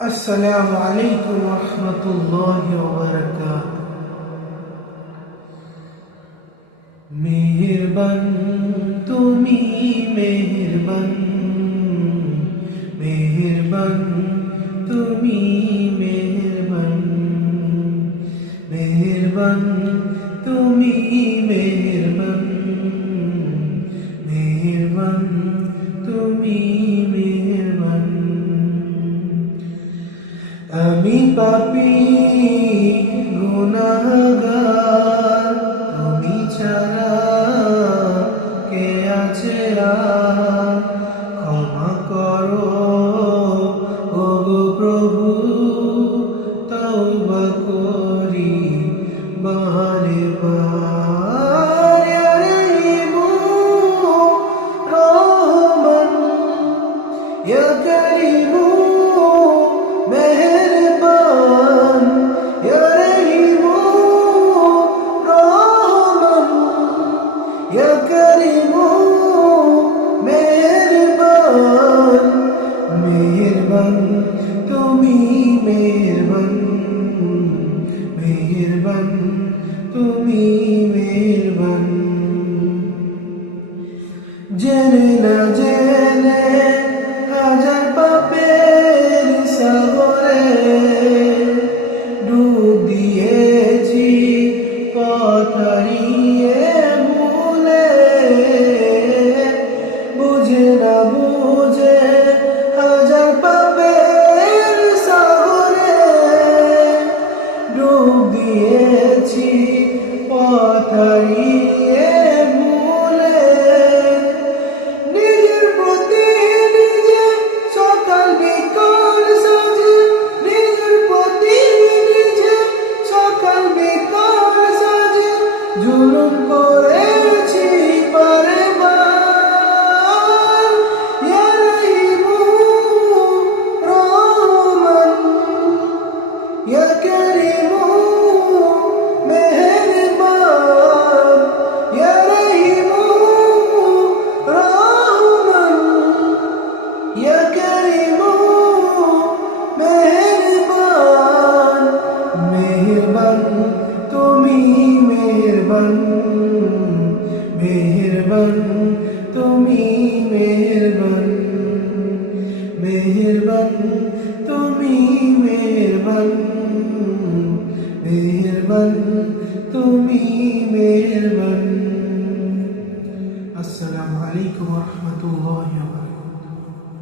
আসসালামু আলাইকুম ওয়া রাহমাতুল্লাহি ওয়া বারাকাতুহু। মেহেরবান তুমি মেহেরবান, মেহেরবান তুমি মেহেরবান, মেহেরবান তুমি মেহেরবান, মেহেরবান তুমি মেহেরবান। আমি পাপী গুনাহগার, তুমি ছাড়া কে আছে আর? ক্ষমা করো ওগো প্রভু, তওবা করি বারে বার। ইয়া রহিমু রহমান, ইয়া করিমু মেহেরবান, ইয়া রহিমু রহমান, ইয়া করিমু মেহেরবান। মেহেরবান তুমি মেহেরবান, মেহেরবান তুমি মেহেরবান। জেনে না জেনে হাজার পাপের সাগরে ডুব দিয়েছি, পথ হারিয়ে ভুলে। বুঝে না বুঝে হাজার পাপের সাগরে ডুব দিয়েছি, পথ হারিয়ে ভুলে। নিজের প্রতি নিজে সকাল বিকাল সাজে, নিজের প্রতি নিজে সকাল বিকাল সাজে জুলুম করেছি বারে বার। ইয়া রহিমু রহমান, ইয়া করিমু মেহেরবান, ইয়া রহিমু রহমান, ইয়া করিমু মেহেরবান। মেহেরবান তুমি মেহেরবান, মেহেরবান তুমি মেহেরবান, মেহেরবান তুমি মেহেরবান, মেহেরবান তুমি মেহেরবান। আসসালামু আলাইকুম ওয়া রাহমাতুল্লাহি